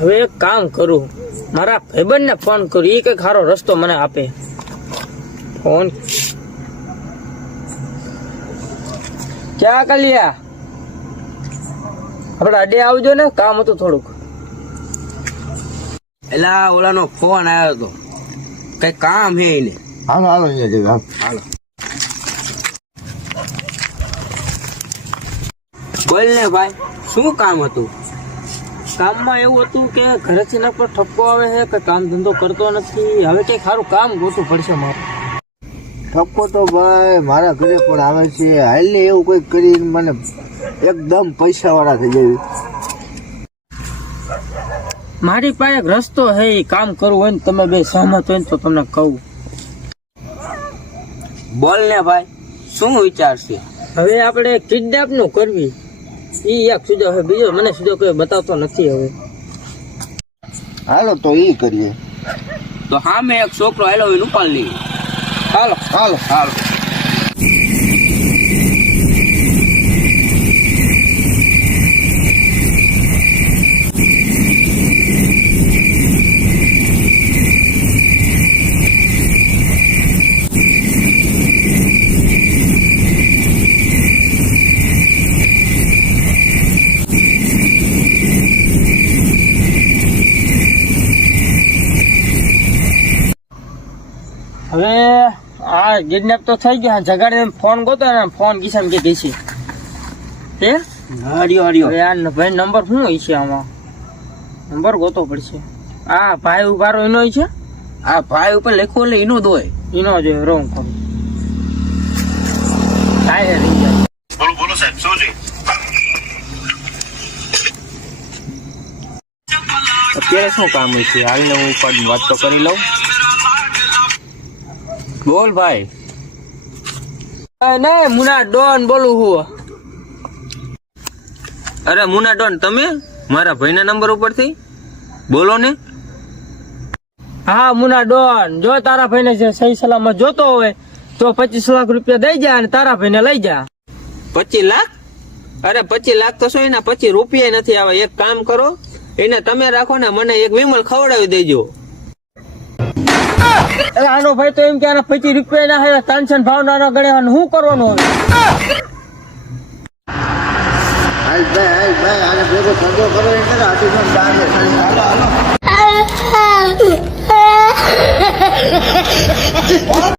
હવે એક કામ કરું, મારા ભાઈબંધને ફોન કરું, એ કઈક સારો રસ્તો મને આપે. ફોન ક્યાં કલિયા, આપડે અડે આવજો ને, કામ હતું થોડુંક. એલા ઓલાનો ફોન આવ્યો હતો, કઈ કામ હે એને. હાલો હાલો અહીંયા હાલો બોલ ને ભાઈ, શું કામ હતું? કામમાં એવું હતું કે ઘરેથી ના પર ઠપકો આવે છે કે કામ ધંધો કરતો નથી. હવે કઈક સારું કામ ગોતવું પડશે મારે. ઠપકો તો ભાઈ મારા ઘરે પણ આવે છે. હાલ ને એવું કંઈક કરીને મને એકદમ પૈસા વાળા થઈ જાય. મારી પાસે એક રસ્તો છે, એ કામ કરવું હોય ને તમે બે સહમત હોય ને તો તમને કહું. બોલ ને ભાઈ, શું વિચાર છે? હવે આપણે કિડનેપ નું કરવી, ઈ એક સુજો છે, બીજો મને સુજો કોઈ બતાવતો નથી. હવે હાલો તો એ કરીએ. તો હા, મેં એક છોકરો આવેલો હોય, ઉપાડ લઈએ. હાલો હાલો હાલો. હવે આ કિડનેપ તો થઈ ગયા, જગાડે ફોન ગોતો ને, ફોન કિસાન કે છે તે હરિયો હરિયો. હવે આ ભાઈ નંબર શું હોય છે? આમાં નંબર ગોતો પડશે. આ ભાઈ ઉભારો એનો હોય છે, આ ભાઈ ઉપર લખ્યું એટલે એનો જ હોય. એનો જ રોંગ કરું કાંઈ રહી જાય. બોલો સાહેબ, શું છે? અત્યારે શું કામ હોય છે? હાલને હું ઉપર વાત તો કરી લઉં. બોલ ભાઈ. નહીં, મુના ડોન બોલું હું. અરે મુના ડોન, તમે મારા ભાઈના નંબર ઉપરથી બોલો ને. હા મુના ડોન, જો તારા ભાઈને જે સહી સલામત જોતો હોય તો 25 લાખ રૂપિયા દઈ જા અને તારા ભાઈને લઈ જા. 25 લાખ? અરે 25 લાખ તો શું, એના 25 રૂપિયા નથી આવે. એક કામ કરો, એને તમે રાખો ને, મને એક વિમલ ખવડાવી દેજો. આનો ભાઈ તો એમ કે આના 25 રૂપિયા ના હે, તાનસન ભાવના ગણે શું કરવાનું હવે? હાલ ભાઈ આને ભેગો ધંધો કરો એટલે આટલું સામે હાલો હાલો